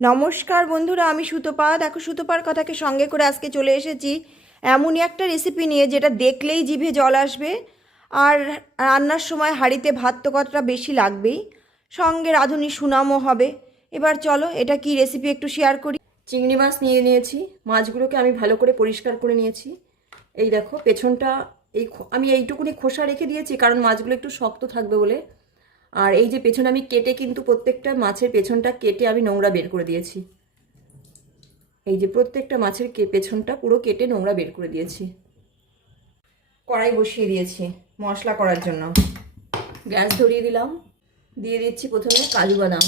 নমস্কার বন্ধুরা, আমি সুতপা দেখো, সুতপার কথাকে সঙ্গে করে আজকে চলে এসেছি এমনই একটা রেসিপি নিয়ে যেটা দেখলেই জিভে জল আসবে আর রান্নার সময় হাঁড়িতে ভাত তো কতটা বেশি লাগবেই। সঙ্গে রাঁধুনি সুনামও হবে। এবার চলো, এটা কি রেসিপি একটু শেয়ার করি। চিংড়ি মাছ নিয়ে নিয়েছি। মাছগুলোকে আমি ভালো করে পরিষ্কার করে নিয়েছি। এই দেখো, পেছনটা এই আমি এইটুকুনি খোসা রেখে দিয়েছি, কারণ মাছগুলো একটু শক্ত থাকবে বলে। আর এই যে পেছনে আমি কেটে কিন্তু প্রত্যেকটা মাছের পেছনটা কেটে আমি নোংরা বের করে দিয়েছি। এই যে প্রত্যেকটা মাছের পেছনটা পুরো কেটে নোংরা বের করে দিয়েছি। কড়াই বসিয়ে দিয়েছি মশলা করার জন্য। গ্যাস ধরিয়ে দিলাম। দিয়ে দিচ্ছি প্রথমে কাজু বাদাম।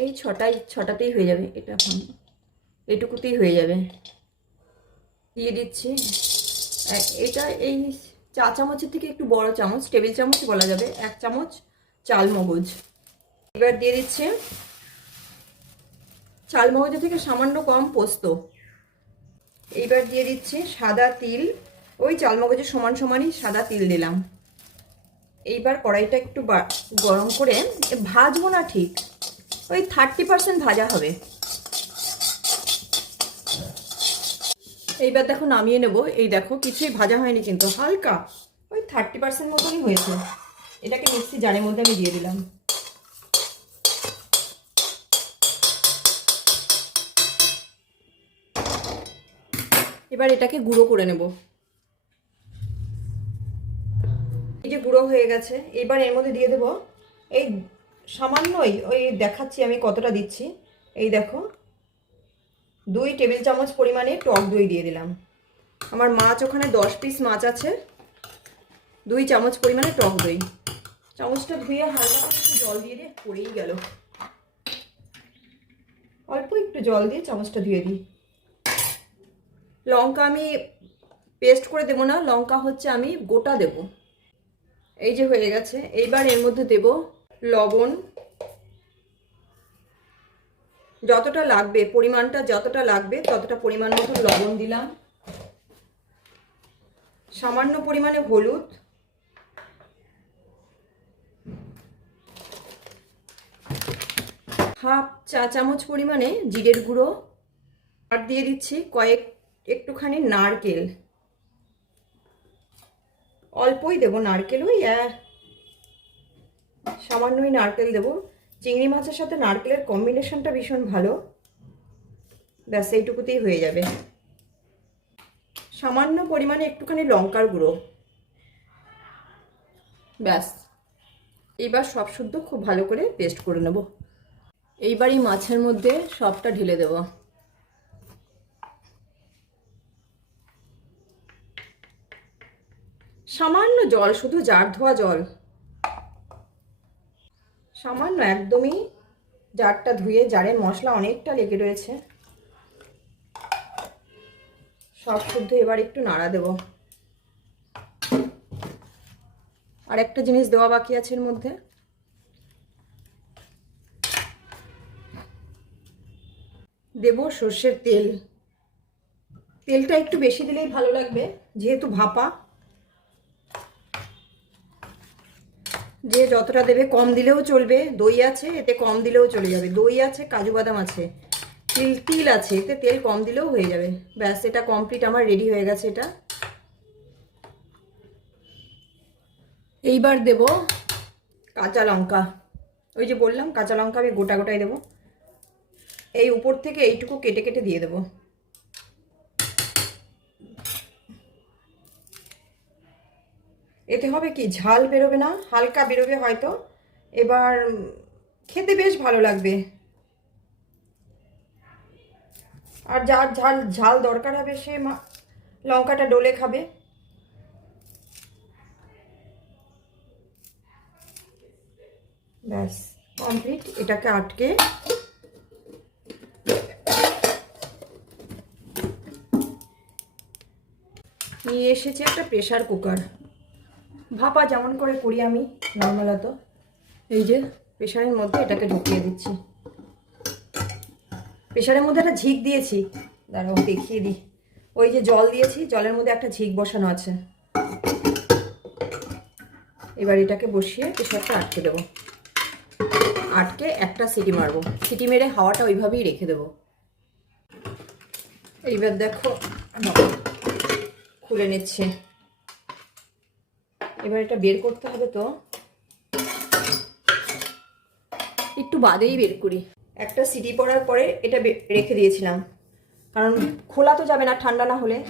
এই ছটাই, ছটাতেই হয়ে যাবে এটা এটুকুতেই হয়ে যাবে। দিয়ে দিচ্ছি এটা এই চা, চামচের থেকে একটু বড় চামচ, টেবিল চামচ বলা যাবে, এক চামচ চাল মগজ এবার দিয়ে দিচ্ছে চাল মগজের থেকে সামান্য কম পোস্ত। এইবার দিয়ে দিচ্ছে সাদা তিল। ওই চাল মগজের সমান সমানই সাদা তিল দিলাম। এইবার কড়াইটা একটু গরম করে ভাজবো না ঠিক, ওই থার্টি পার্সেন্ট ভাজা হবে। এইবার দেখো নামিয়ে নেব। এই দেখো কিছুই ভাজা হয়নি কিন্তু, হালকা। ওই থার্টি পার্সেন্ট মতনই হয়েছে। এটাকে মিক্সি জারের মধ্যে আমি দিয়ে দিলাম। এবার এটাকে গুঁড়ো করে নেব। এই যে গুঁড়ো হয়ে গেছে, এবার এর মধ্যে দিয়ে দেবো এই সামান্যই, ওই দেখাচ্ছি আমি কতটা দিচ্ছি। এই দেখো, দুই টেবিল চামচ পরিমাণে টক দই দিয়ে দিলাম। আমার মাছ ওখানে দশ পিস মাছ আছে, দুই চামচ পরিমাণে টক দই। চামচটা ধুয়ে হালকা একটু জল দিয়ে দিয়ে পড়েই গেল। অল্প একটু জল দিয়ে চামচটা ধুয়ে দিই। লঙ্কা আমি পেস্ট করে দেবো না, লঙ্কা হচ্ছে আমি গোটা দেব। এই যে হয়ে গেছে, এইবার এর মধ্যে দেব লবণ। যতটা লাগবে, পরিমাণটা যতটা লাগবে, ততটা পরিমাণ মতো লবণ দিলাম। সামান্য পরিমাণে হলুদ। হাফ চা চামচ পরিমাণে জিরের গুঁড়ো আর দিয়ে দিচ্ছি কয়েক একটুখানি নারকেল। অল্পই দেবো নারকেল ওই সামান্যই নারকেল দেবো। চিংড়ি মাছের সাথে নারকেলের কম্বিনেশনটা ভীষণ ভালো। ব্যাস, এইটুকুতেই হয়ে যাবে। সামান্য পরিমাণে একটুখানি লঙ্কার গুঁড়ো। ব্যাস, এইবার সব শুদ্ধ খুব ভালো করে পেস্ট করে নেব। এইবারই মাছের মধ্যে সবটা ঢেলে দেব। সামান্য জল, শুধু জার ধোয়া জল। সামান্য একদমই জারটা ধুয়ে জারের মশলা অনেকটা লেগে রয়েছে। সব শুদ্ধ এবার একটু নাড়া দেব। আর একটা জিনিস দেওয়া বাকি আছে এর মধ্যে। দেব সর্ষের তেল। তেলটা একটু বেশি দিলেই ভালো লাগবে, যেহেতু ভাপা। যে যতটা দেবে কম দিলেও চলবে, দই আছে, এতে কম দিলেও চলে যাবে। দই আছে, কাজু বাদাম আছে, তিল তিল আছে, এতে তেল কম দিলেও হয়ে যাবে। ব্যাস, এটা কমপ্লিট আমার রেডি হয়ে গেছে এটা। এইবার দেব কাঁচা লঙ্কা। ওই যে বললাম, কাঁচা লঙ্কা আমি গোটা গোটাই দেবো। এই উপর থেকে এইটুকু কেটে কেটে দিয়ে দেবো। এতে হবে কি? ঝাল বেরোবে না, হালকা বেরোবে হয়তো। এবার খেতে বেশ ভালো লাগবে। আর যার ঝাল ঝাল দরকার হবে সে লঙ্কাটা ডলে খাবে। ব্যাস, কমপ্লিট। এটাকে আটকে নিয়ে এসেছি একটা প্রেশার কুকার ভাপা যেমন করে করি আমি নর্মালত এই যে প্রেশারের মধ্যে এটাকে ঢুকিয়ে দিচ্ছি। প্রেশারের মধ্যে একটা ঝিক দিয়েছি। দাঁড়াও, দেখিয়ে দিই। ওই যে জল দিয়েছি, জলের মধ্যে একটা ঝিক বসানো আছে। এবার এটাকে বসিয়ে প্রেশারটা আটকে দেবো। আটকে একটা সিটি মারবো। সিটি মেরে হাওয়াটা ওইভাবেই রেখে দেবো। এইবার দেখো খুলে নিচ্ছে। এবার এটা বের করতে হবে তো। একটু বাদেই বের করি। একটা সিটি পড়ার পরে এটা রেখে দিয়েছিলাম। কারণ খোলা তো যাবে না, ঠান্ডা না হলে।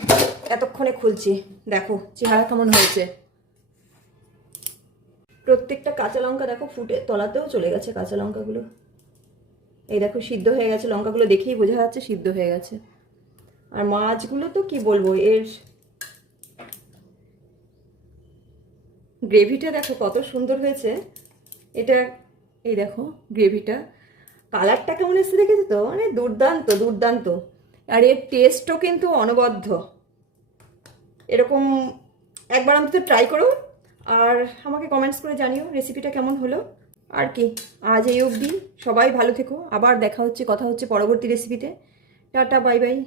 এতক্ষণে খুলছি। দেখো, চেহারা কেমন হয়েছে। প্রত্যেকটা কাঁচা লঙ্কা দেখো, ফুটে তলাতেও চলে গেছে কাঁচা লঙ্কাগুলো। এই দেখো, সিদ্ধ হয়ে গেছে লঙ্কাগুলো দেখেই বোঝা যাচ্ছে সিদ্ধ হয়ে গেছে। আর মাছগুলো তো কি বলব, এর গ্রেভিটা দেখো কত সুন্দর হয়েছে। এটা, এই দেখো গ্রেভিটা। কালারটা কেমন এসে দেখেছ তো? মানে দুর্দান্ত দুর্দান্ত। আর এর টেস্টও কিন্তু অনবদ্য। এরকম একবার অন্তত ট্রাই করো। আর আমাকে কমেন্টস করে জানিও রেসিপিটা কেমন হলো। আর কি, আজ এই অবধি সবাই ভালো থেকো। আবার দেখা হচ্ছে, কথা হচ্ছে পরবর্তী রেসিপিতে টাটা বাই বাই